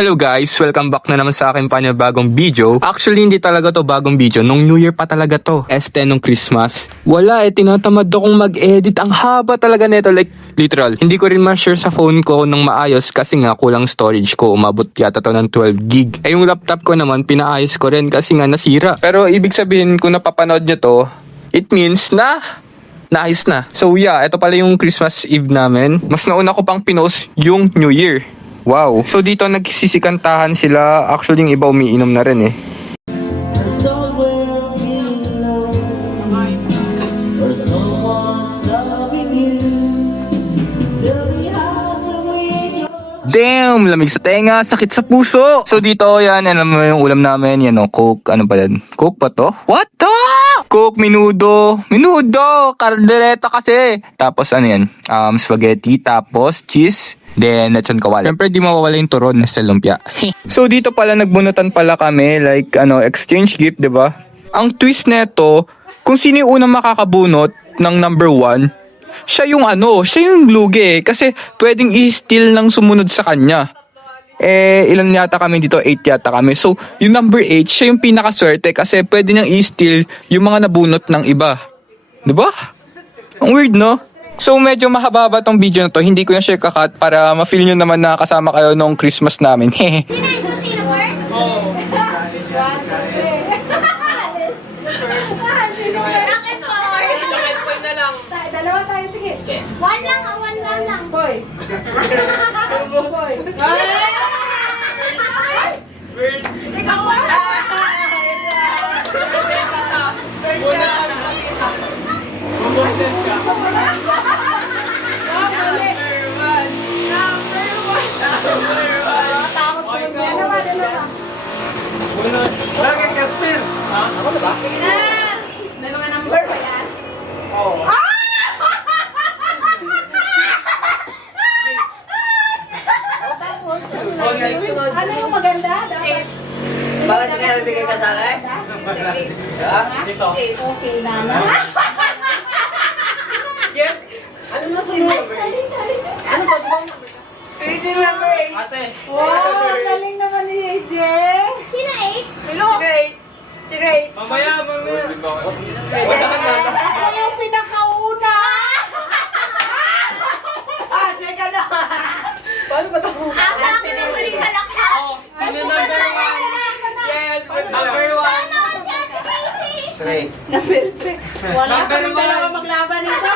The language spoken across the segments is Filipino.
Hello guys! Welcome back na naman sa akin panibagong video. Actually, hindi talaga to bagong video. Nung New Year pa talaga to. S10 nung Christmas. Wala tinatamad akong mag-edit. Ang haba talaga nito. Like, literal. Hindi ko rin ma-share sa phone ko ng maayos kasi nga kulang storage ko. Umabot yata to ng 12 gig. Eh yung laptop ko naman, pinaayos ko rin kasi nga nasira. Pero ibig sabihin, kung napapanood nyo to, it means na naayos na. So yeah, ito pala yung Christmas Eve namin. Mas nauna ko pang pinost yung New Year. Wow. So dito nagsisikantahan sila. Actually yung iba umiinom na rin eh. Damn! Lamig sa tenga, sakit sa puso! So dito yan, alam mo yung ulam namin, yan o, Coke, ano pa yan? Coke pa to? What to? Coke, minudo, kaldereta kasi. Tapos ano yan, spaghetti, tapos cheese. Then, lechon kawali. Siyempre, di mawawala yung turon sa lumpia. So, dito pala, nagbunutan pala kami. Like, exchange gift, diba? Ang twist neto, kung sino yung unang makakabunot ng number 1, siya yung lugi eh. Kasi, pwedeng i-steal ng sumunod sa kanya. Ilan yata kami dito? 8 yata kami. So, yung number 8, siya yung pinakaswerte kasi pwede niyang i-steal yung mga nabunot ng iba. Diba? Ang weird, no? So medyo mahaba tong video na to. Hindi ko na siya kakat para ma-feel nyo naman na kasama kayo nung Christmas namin. Hehe. Sino first? Oo. Dalawa tayo, sige. One lang. Boy. Boy. Ikaw ba? Bakit Kasper? Ako na ba? Sige na! May mga number ba yan? Oo. Tapos, ano yung maganda? Dapat. Bakit kaya hindi kayo kasali? Ha? Dito. Okay naman. Yes. Ano na sunod? Ano ba? Paging number 8. Ate. Wow, galing naman ni AJ. Sino 8? Hello. Sige. Mamaya. Ako yung pinakauna. Second na. Paano ba ito? Asa ako na huli halakha? Sino number 1? Yes, number 1. Sana siya si Casey. 3. Number 3. Wala Number kami one. dalawa maglaban nito.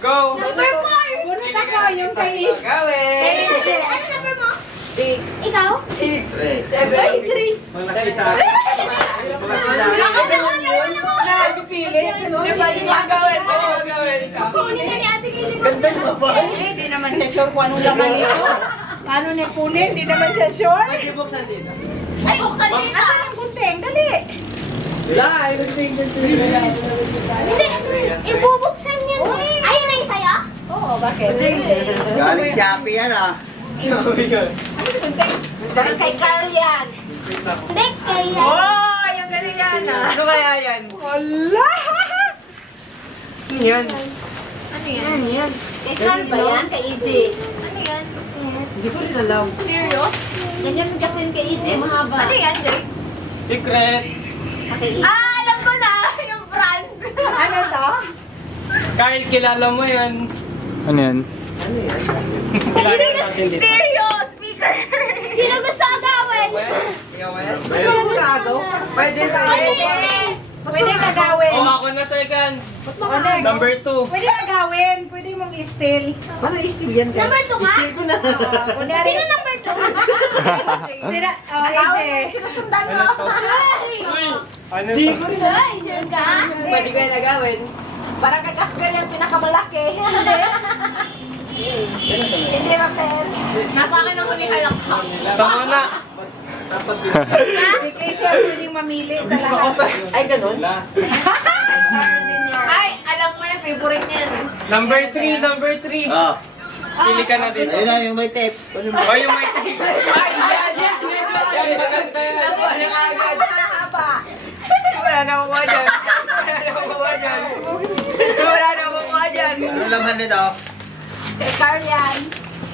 Go. Number 4. Bunot ako yung kay Gawin. Ano number mo? 6. Ikaw? 6. Ay, 3. Malaki sa Nagpipili. Di ba di ba gawin mo? Kunin na ni Ate Casey. Ganda mo ba? Hindi naman siya sure kung anong laman nito. Paano niya kunin? Hindi naman siya sure. Buksan dito. Ay, buksan dito. Asan ang gunting? Dali. Dahil Hindi. Ibubuksan niya. Ayun na yung saya? Oo, bakit? galing Shopee yan ah. Parang kay Carl yan. Hindi, kaya. Oh, yung galing yan ah. Ano kaya yan? Wala! Ano yan? Ano yan? Kay Carl ba yan? Kay EJ? Ano yan? Hindi ko rin alam. Stereo? Ganyan kasi yung kay EJ, mahaba. Ano yan, Jay? Secret. Kay EJ. Alam ko na! Yung brand! Ano to? Carl, kilala mo yan. Ano yan? Hindi kasi stereo! Speaker! Sino gusto agawin? Ayaw ko na agaw. Pwede ka. Pwede ka gawin. Oh, ako na second. Next. Number 2. Pwede ka gawin. Pwede mong i-steal. Paano i-steal yan ka? Number 2 ka? I-steal ko na. Kunyari, Sino number 2? sira, AJ. Sinusundan mo. Ay! Di ko rin. Ay, sure ka? Pwede ko yan agawin. Parang kay Casper yung pinakamalaki. Hindi. Hindi, Rafael. Nasa akin ang huling halakpak. Tama na. Si Casey ang huling mamili sa lahat. Ay, ganun? Ay, alam mo yung favorite niya yan. Number 3. Ah, Pili ka na dito. ayun na yung may tape. O yung may tape. Ay, yan. Yan, maganda yan. Haba. Wala na kukuha dyan. Wala na kukuha dyan. Ano laman nito? Kay Carl yan.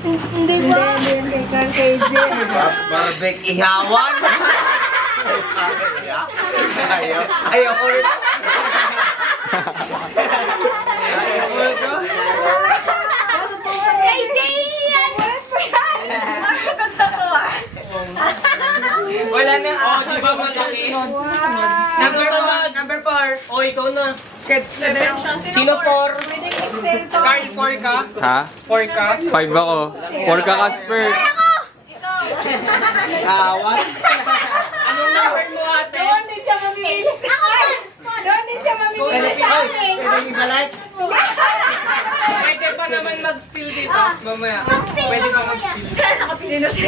Hindi ba? Hindi, kay Carl, kay AJ. Barbek ihawan. Ayaw ko rin. Ayaw ko rin. Kay Zayn! Wala na. Oh, di ba malaki? Number 4. Oh, ikaw na. Sino 4? Carl, 4 ka? Ha? 4 ka? 5 ako. 4 ka, Casper. Awan. Anong number mo, ate? Doon din siya mamimili. Doon din siya mamimili sa amin. Pwede ibalik? Pwede pa naman mag-steal dito. Mamaya. Mag-stay Pwede ka pa mamaya. mag-steal. Hindi na siya.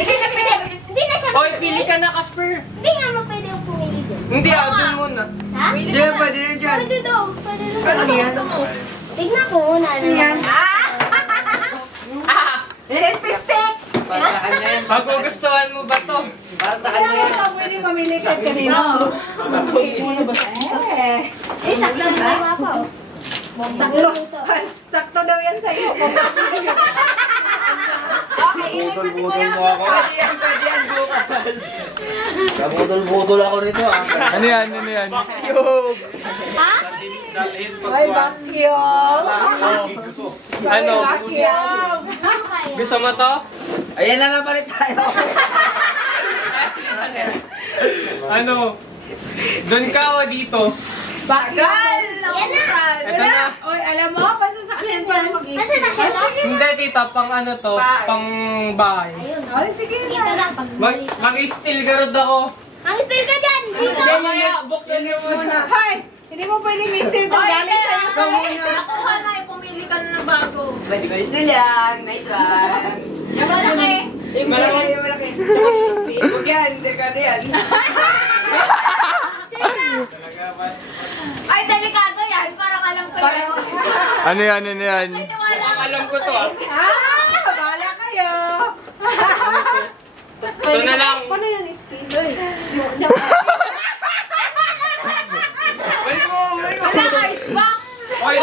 Hoy, pili ka na, Casper. Hindi nga mo pwede yung pumili dyan. Hindi, doon muna. Ha? Hindi, pwede na dyan. Pwede daw. Pwede daw. Ano yan? Tignan ko muna. Ano yan? Selfie stick! Magugustuhan mo ba to? Para sa kanya yan. Pwede mamili ka kanino. Eh, sakto na tayo mga pa. Sakto. Sakto daw yan sa'yo. Okay, ilay pa si Budol-budol Kuya. mo ako. Pwede yan bukas. Kabudol-budol ako nito ah. Ano yan? Ano yan? Ha? Ay, vacuum. Ano? Vacuum. Gusto mo to? Ayan lang ang palit tayo. Ano? Doon ka o dito? Bagal! Yan na. Ito na. Oy, alam mo, pasasakyan pa rin Kasi na siya na? Hindi, tita. Pang ano to? Pang bahay. Ayun. Oy, sige Dito na. Pag Mag-steal garod ako. ang style ka dyan. Dito. Mamaya, buksan niyo muna. Hoy, hindi mo pwedeng i-steal ito. Galing sa'yo. Ikaw muna. Nakuha na, pumili ka na ng bago. Pwede ko still yan. Nice one. Malaki. Malaki, malaki. Huwag yan, delikado yan. Ay, delikado yan. Parang alam ko yan. Ano yan? Ano yan? Alam ko to. Bahala kayo. Ito na lang. Paano yun i-steal? Wala ka, icebox. Oy,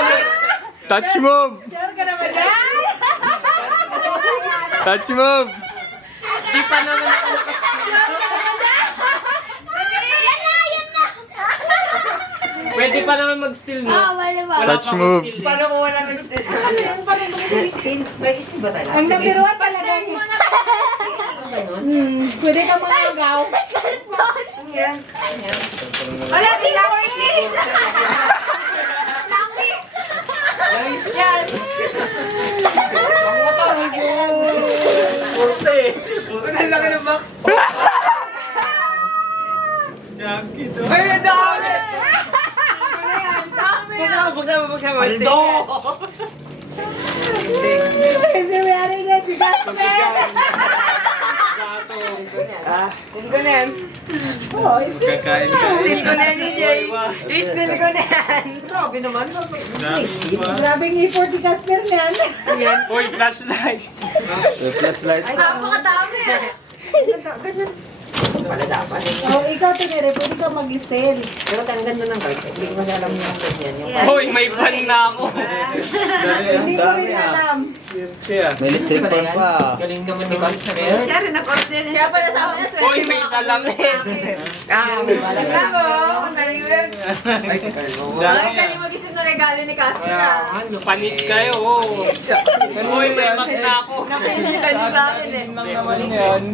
touch move! Sure ka naman yan? Touch move! Di pa naman ako Yan na. Yan na. Pwede pa naman mag-steal mo. Ah, wala ba? Touch move! Paano kung wala nang still? Ano yun? Paano kung still? May still ba tayo? Ang number 1 talaga niya. Pwede ka mag-agaw. Ano yan? Wala, sila ko inis. Nice yan! Puti! Ang laki ng back. Ay, ang dami. Buksan mo. Aldo! Si Mary na, si Gasper. Still ko na yan. Oh, steal. Kakain ka. Still ko na yan, Jay. Still ko na yan. Grabe naman. Grabe ng effort si Gasper niyan. Uy, flashlight! Flashlight. Napakadami. Ganyan. Pala dapat. Oh, ikaw tinere, pwede ka mag-steal. Pero tanggal mo ng card. Hindi ko kasi alam yung ganyan. Uy, may pan na ako! Hindi ko rin alam. Siya. May lip pa. Galing naman ni Casper. Siya rin nag-order rin. Kaya pala sa ako niya, Uy, may salamin! Ako, naliwin. Ay, si Carl. Ay, kanya mag-isip na regalo ni Casper. Ano, panis kayo, oh. Uy, may mak na ako. Napilitan niyo sa akin eh. Lang naman yan.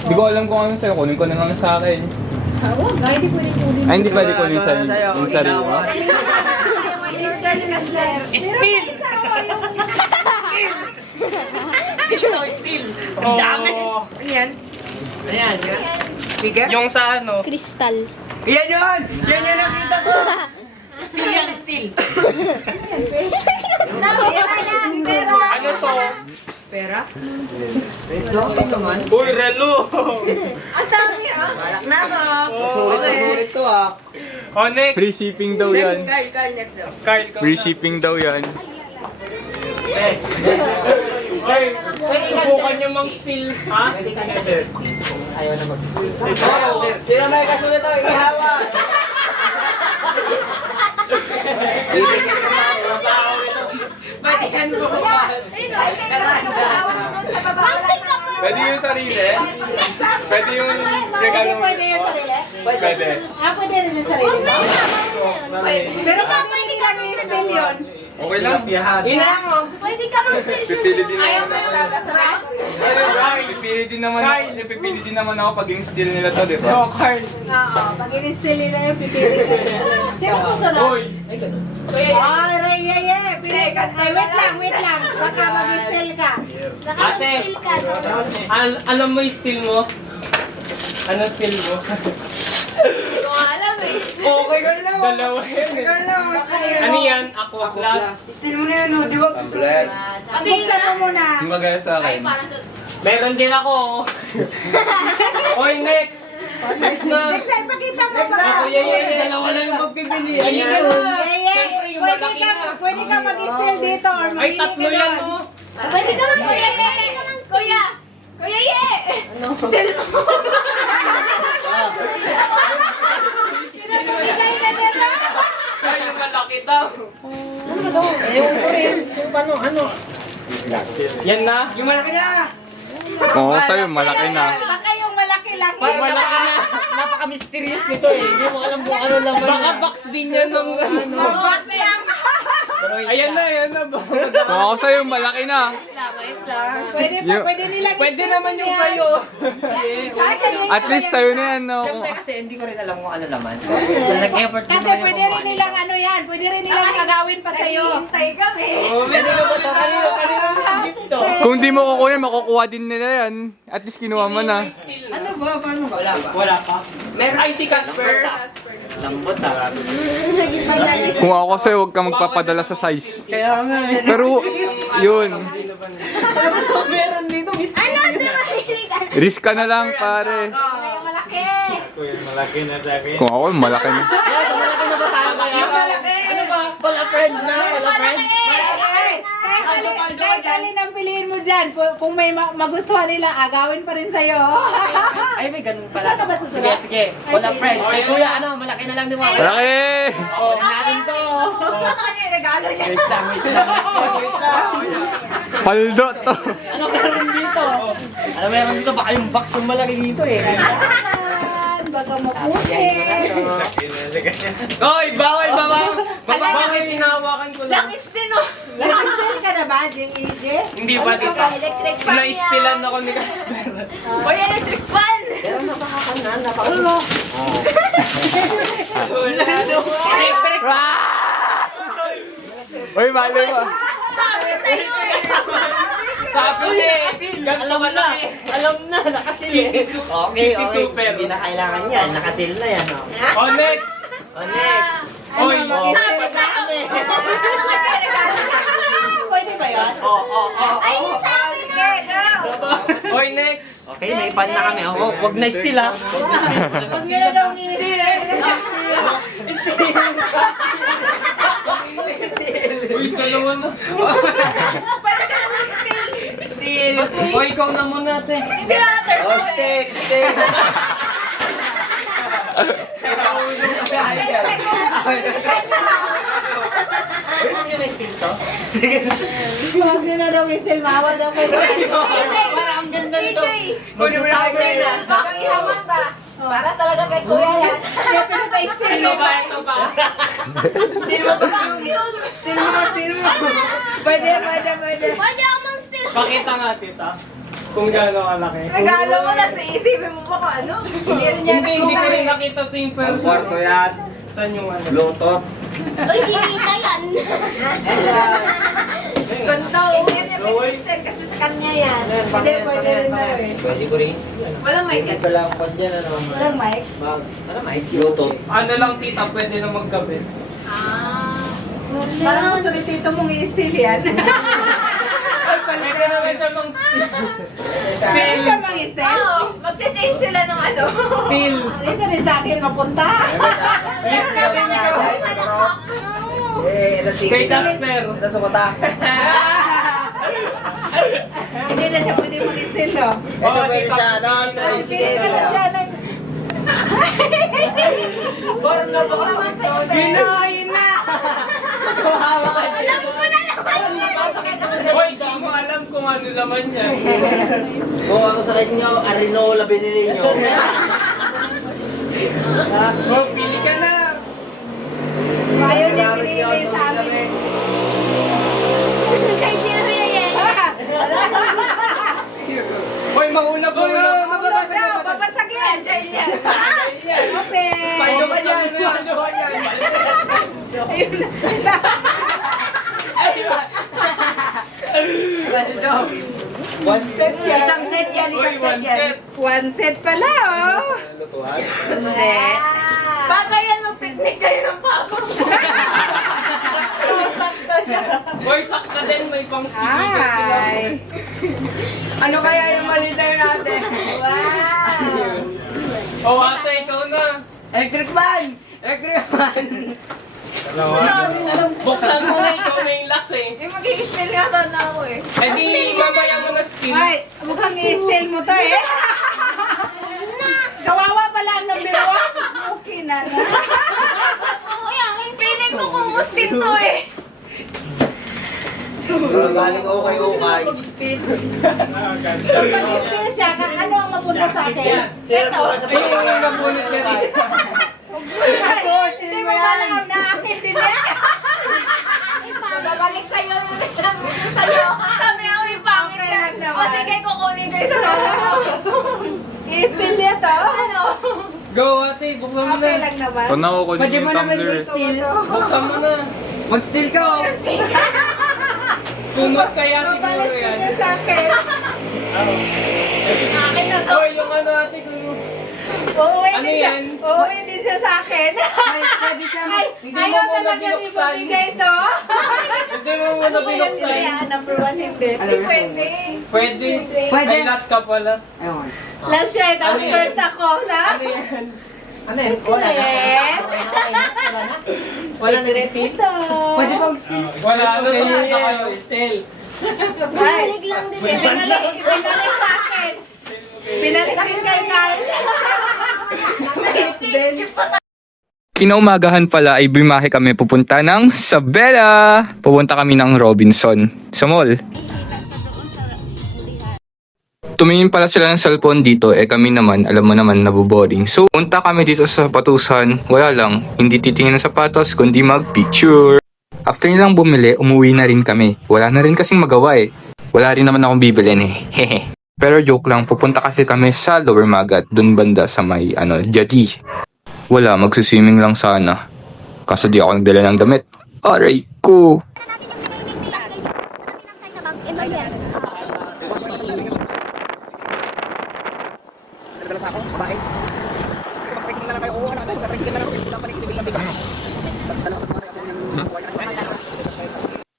Hindi ko alam kung ano sa'yo. Kunin ko na lang sa akin. Ay, hindi pwede kunin. Ay, hindi pwede kunin sa yung sarili mo. In-order ni Casper. Still! Ang dami! Ano yan? Ayan, yan. Figure? Yung sa ano? Kristal. Yan yun! Yan yung nakita ko! Still yan, still! Ano to? Pera? Ito naman. Uy, relo! Ang dami ah. Balak na ako! Sulit to ah. Oh, next! Free shipping daw yan. Carl, next daw. Carl, free shipping daw yan. Ay, subukan niyo mang steal, ha? Pwede ka sa thirsty kung ayaw na mag-steal. Sino may kasulit to? Ihawa! Ba't yan bukas? Pang-style ka pa. Pwede yung sarili. Pwede yung regalo mo. Pwede yung sarili? Pwede. Pwede rin yung sarili. Huwag mo yung Pero papa, hindi kami still yun. Okay lang. Inang mo. Pwede ka mang still. Pipili din Ayaw naman. mo sa sarap? Pipili din naman ako. Pipili din naman ako pag in-steal nila to, di ba? Oo, pag in-still nila yung pipili ka. Sino susunod? Ay, ganun. Ray, pili ka. Ay, wait lang. Baka mag-still ka. Saka mag-still ka. Alam mo yung style mo? Ano style mo? Hindi ko alam eh. Okay ka lang. Dalawa yan eh. Ano yan? Aqua Plus? Steal mo na yan, no? Di ba? Tumbler. Buksan mo muna. Yung magaya sa Ay, akin. parang sa... Meron din ako. Oy, next! Next na! Next time, pakita mo ba? Ako, dalawa lang yung magpipili. Ano ka na? Siyempre, yung malaki na. Pwede ka mag-still dito or Ay, mamili tatlo ka yan, doon. oh. Pwede ka mang still. Kuya! Kuya Ye! Still mo. Pinapakilay na nila. Ay, yung malaki daw. Ewan ko rin. Kung paano, ano? Yan na. Yung malaki na. Oo, sa'yo, malaki na. Baka yung malaki lang. Malaki na. Napaka-mysterious nito eh. Hindi mo alam kung ano laman. Baka box din yan ng ano. Box lang. Ayan na. Kung ako sa'yo, malaki na. Pwede nilang Pwede naman yung sa'yo. At least sa'yo na yan, no? Siyempre kasi hindi ko rin alam kung ano laman. Nag-effort din Kasi naman yung pwede rin nilang ano yan. Pwede rin nilang agawin pa sa'yo. Hintay kami. Oh, pwede ka ba ito? Kanino gift to? Kung di mo kukunin, makukuha din nila yan. At least kinuha mo na. Ano ba? Paano ba? Wala ba? Wala pa. Meron ay si Casper. Lambot ah. Kung ako sa'yo, huwag ka magpapadala sa size. Kaya nga eh. Pero, yun. Meron dito, mystery. Ano? Di ba hindi ka? Risk ka na lang, pare. Yung malaki. Kung ako, malaki na. Kaya sa malaki na ba tayo kaya? Ano ba? Wala friend na? Wala friend? Kahit alin ang piliin mo dyan, kung may magustuhan nila, agawin pa rin sa'yo. Ay, may ganun pala. Ano ba susunod? Sige. Wala friend. Kay kuya, ano, malaki na lang din mo. Malaki! Oh, natin to. Sa kanya yung regalo niya. Wait lang. Paldo to. Ano meron dito? Ano meron dito? Baka yung box yung malaki dito eh. Baka mapusin. Hoy, bawal! Bakit hinahawakan ko lang? Langis din oh. Nakastil ka na ba, Jing EJ? Hindi pa dito. Electric fan yan. Na-istilan ako ni Casper. Uy, electric fan! Pero napakakanan, napakakanan. Electric! Uy, mali mo. Sabi sa'yo eh. Sabi niya eh. Ganto malaki. Alam na, nakasil eh. Okay. Super. Hindi na kailangan yan. Nakasil na yan. Oh. Oh, next! Oh, next. Hoy! Sabi sa'yo. Sa kanya yung regalo niya. Pwede ba yun? Ay, sabi ka. Hoy, next! Okay, may pan na kami. Oh, wag na steal ha. Wag na steal. Huwag nyo na daw i-steal. Uy, dalawa na. Pwede ka naman still. Steal! Hoy, ikaw na muna, te. Hindi na natin. Oh, stick. Wag nyo na steal to. Huwag nyo na daw i-steal. Mawa daw kayo. Parang ang ganda nito. Magsasabi na. Hanggang ihaman ba? Para talaga kay kuya yan. Kaya pinapa-steal Ito ba? Ito ba? Steal mo. Pwede. Pwede ako mang steal. Pakita nga, tita. Kung gaano kalaki. Regalo mo na sa isipin mo pa kung ano. Hindi rin niya Hindi ko rin nakita ito yung person. Kwarto yan. Saan yung ano? Lutot. Uy, sinita yan. Ganto. Hindi niya pinag kasi sa kanya yan. Hindi, pwede rin daw eh. Pwede ko rin steal. Walang mic yan. Pala ang kwan dyan, ano? Walang mic. Ano, Mike? Lutot. Ano lang, tita, pwede na magkabit. Parang gusto ni Tito mong i-steal yan. Pwede naman siya mang steal. Pwede siya mang i-steal. Oo, magcha-change sila ng ano. Steal. Dito rin sa akin mapunta. Yes, kami ni ka. Kay Casper. Ito sa mata. Hindi na siya pwede mag-steal, no? Ito pwede sa ano? Sa Pili ka na dyan. Parang napakasakit. Ginahin na! Alam ko na naman. Hoy, di mo alam kung ano naman yan. Kung ako sa inyo, Arinola binili nyo. Oh, pili ka na. Ayaw niya pinili sa amin. Kay sino yan? Hoy, mauna po na. Babasag yan. Open. Paano ka dyan? Paano ka dyan? Isang set yan, Hoy, one set. One set pala, oh. Hindi. Baka yan mag-picnic kayo ng papa mo. Sakto siya. Hoy, sakta din. May pang sticker sila. Ay. Ano kaya yung monitor natin? Wow. Oh, ate, ikaw na. Electric fan! Electric fan! Buksan mo na, ikaw na yung last eh. Eh, mag-i-spill nga sana ako eh. Eh di, mamaya mo na steal. Ay, mukhang i-sell mo to eh. Kawawa pala ang number 1. Okay na na. Kuya, ang feeling ko kumutin to eh. Galing ako kay Ukay. Pag-sell siya, ano ang mapunta sa akin? Ito. Ayun yung nabunot niya rin. Hindi mo alam na akin din yan. Babalik sa'yo yung sa'yo. Sabi ako yung pangit ka. O sige, kukunin ko yung sa mama mo. I-sell niya to? Ano? Go, ate, buksan mo Okay na. lang naman. Paano ako kunin Pwede yung mo naman tumbler? i-steal. Buksan mo na. Mag-steal ka oh. Kumot kaya siguro Babalik yan. niya sa akin. Akin na to. Hoy, yung ano ate, kung... Uuwi Ano din siya. yan? Uuwi din siya sa akin. Ay, pwede siya Ay, Hindi mo ayaw muna talaga binuksan. ibibigay to. Hindi mo muna binuksan. Number 1 hindi. Hindi pwede. Pwede. Pwede. Ay, last ka pala. Ayun. Last siya, tapos Ano yan? first ako, ha? Ano yan? Ano yan? Kulit. Wala na steal? Pwede ba mag-steal? Wala na kayo. Still. Balik lang din. Ibinalik sa akin. Binalik din kay Carl. Nag-skip pa Kinaumagahan pala ay bimahe kami pupunta ng Sabela. Pupunta kami ng Robinson sa mall. Tumingin pala sila ng cellphone dito, kami naman, alam mo naman, naboboring. So, punta kami dito sa sapatusan, wala lang, hindi titingin ng sapatos, kundi mag-picture. After nilang bumili, umuwi na rin kami. Wala na rin kasing magawa eh. Wala rin naman akong bibilin eh. Hehe. Pero joke lang, pupunta kasi kami sa Lower Magat, dun banda sa may, Jadi. Wala, magsuswimming lang sana. Kaso di ako nagdala ng damit. Aray ko.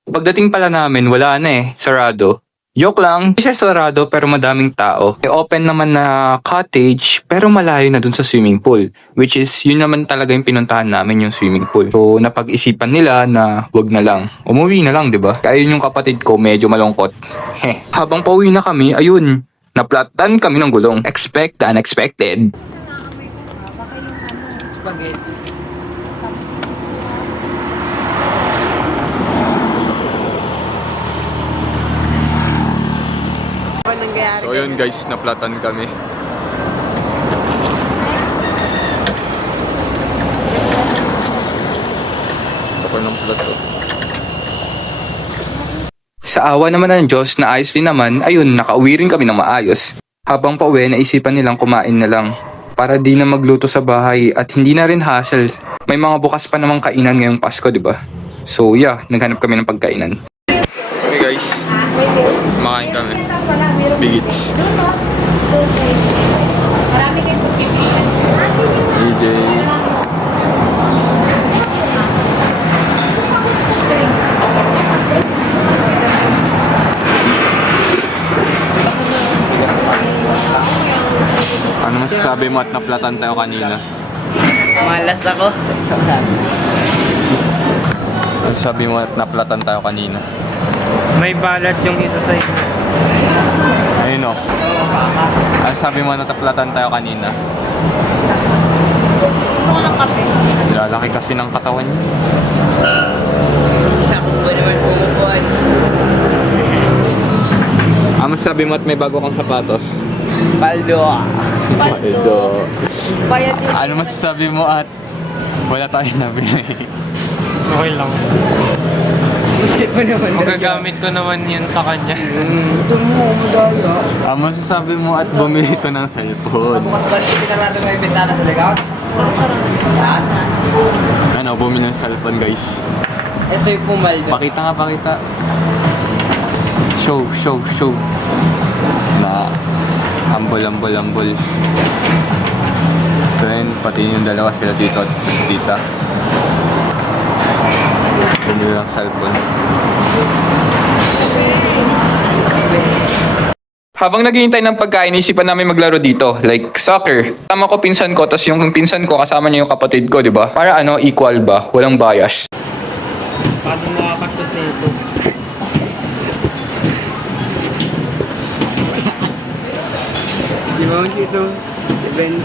Pagdating pala namin, wala na eh. Sarado. Joke lang, isa sarado pero madaming tao. Open naman na cottage pero malayo na dun sa swimming pool. Which is, yun naman talaga yung pinuntahan namin, yung swimming pool. So, napag-isipan nila na wag na lang. Umuwi na lang, di ba? Kaya yun yung kapatid ko, medyo malungkot. Habang pauwi na kami, ayun, naplatan kami ng gulong. Expect the unexpected. Spaghetti. Ano nangyayari? So yun guys, naplatan kami. Ako ng plato. Sa awa naman ng Diyos na ayos din naman, ayun, nakauwi rin kami ng maayos. Habang pauwi, naisipan nilang kumain na lang. Para di na magluto sa bahay at hindi na rin hassle. May mga bukas pa namang kainan ngayong Pasko, di ba? So yeah, naghanap kami ng pagkainan. Okay guys, makain kami. Bigits. Marami kayo pagkikilan. DJ. Ano masasabi mo at naplatan tayo kanina? Malas ako. Ano sabi mo at naplatan tayo kanina? May balat yung isa sa inyo. Ayun o. Ano sabi mo na naplatan tayo kanina? Gusto ko ng kape. Lalaki kasi ng katawan niya. Sakto naman pumupuan. masasabi mo at may bago kang sapatos? Paldo. Paldo. Bayad din. Ano masasabi mo at wala tayong nabili? Okay lang. Bullshit mo naman. Magagamit ko naman yun sa kanya. Ito mo, madaya. Masasabi mo at bumili ito ng cellphone? Bukas ba yung pinarado ng bintana sa ligaw? Ano, bumili ng cellphone guys. Ito yung pumaldo. Pakita nga, pakita. Show. Na, ambol. Ito yun, pati yung dalawa sila dito at tita. Hindi lang cellphone. Habang naghihintay ng pagkain, isipan namin maglaro dito. Like, soccer. Tama ko pinsan ko, tapos yung pinsan ko kasama niya yung kapatid ko, di ba? Para equal ba? Walang bias. Paano makakashoot nito? Di ba ang dito? Event.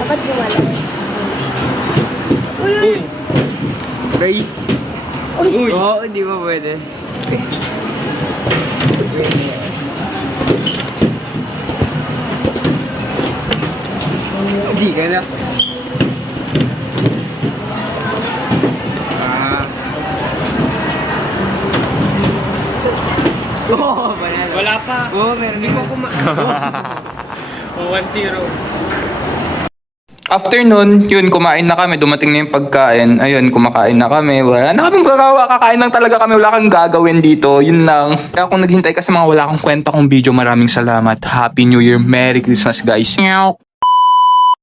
Dapat gumala. Uy! Ray. Uy! Oo, di ba pwede? Di ka na. Oo, banana. Wala pa. Oo, meron. Hindi mo O, 1-0. After nun, yun, kumain na kami. Dumating na yung pagkain. Ayun, kumakain na kami. Wala na kaming gagawa. Kakain lang talaga kami. Wala kang gagawin dito. Yun lang. Kaya kung naghintay ka sa mga wala kang kwenta kong video, maraming salamat. Happy New Year. Merry Christmas, guys. Meow.